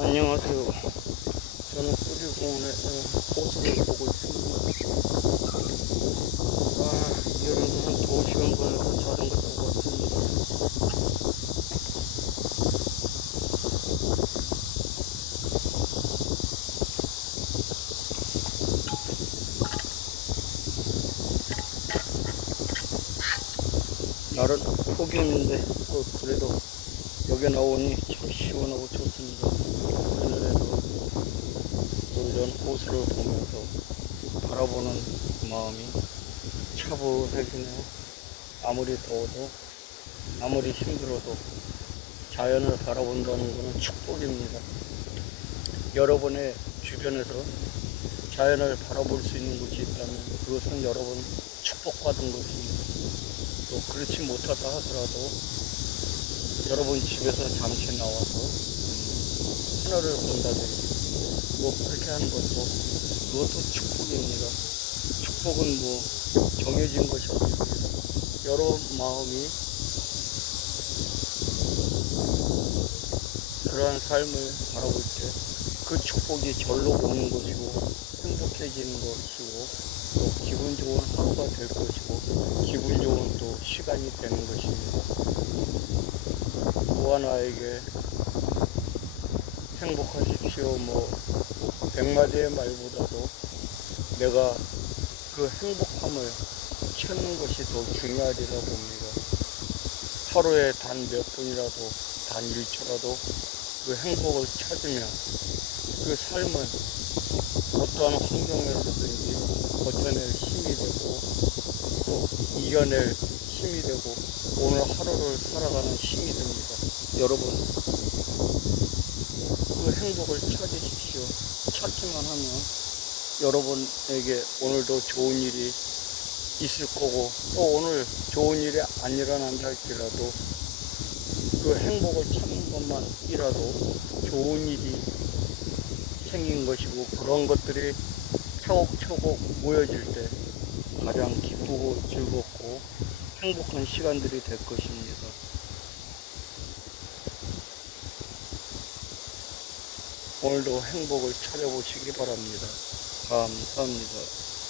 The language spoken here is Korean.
안녕하세요. 저는 뿌리공원에 호수를 보고 있습니다. 아, 여름은 한 2시간 걸려서 자전거 타고 왔습니다. 날은 폭염인데 어, 그래도 여기 나오니 참 시원하고 좋습니다. 하늘에도 또 이런 호수를 보면서 바라보는 마음이 차분해지네요. 아무리 더워도 아무리 힘들어도 자연을 바라본다는 것은 축복입니다. 여러분의 주변에서 자연을 바라볼 수 있는 곳이 있다면 그것은 여러분 축복받은 것입니다. 또 그렇지 못하다 하더라도 여러분 집에서 잠시 나와서 음, 하늘을 본다든지 뭐 그렇게 하는 것도 그것도 축복입니다. 축복은 뭐 정해진 것이 없습니다. 여러 마음이 그러한 삶을 바라볼 때 그 축복이 절로 오는 것이고 행복해지는 것이고 또 기분 좋은 하루가 될 것이고 기분 좋은 또 시간이 되는 것입니다. 또 하나에게 행복하십시오 뭐 백마디의 말보다도 내가 그 행복함을 찾는 것이 더 중요하리라 봅니다. 하루에 단 몇 분이라도 단 1초라도 그 행복을 찾으면 그 삶은 어떠한 환경에서든지 버텨낼 힘이 되고 또 이겨낼 되고 오늘 하루를 살아가는 힘이 됩니다. 여러분 그 행복을 찾으십시오. 찾기만 하면 여러분에게 오늘도 좋은 일이 있을 거고 또 오늘 좋은 일이 안 일어난다 할지라도 그 행복을 찾는 것만이라도 좋은 일이 생긴 것이고 그런 것들이 차곡차곡 모여질 때 가장 기쁘고 즐겁고 행복한 시간들이 될 것입니다. 오늘도 행복을 찾아보시기 바랍니다. 감사합니다.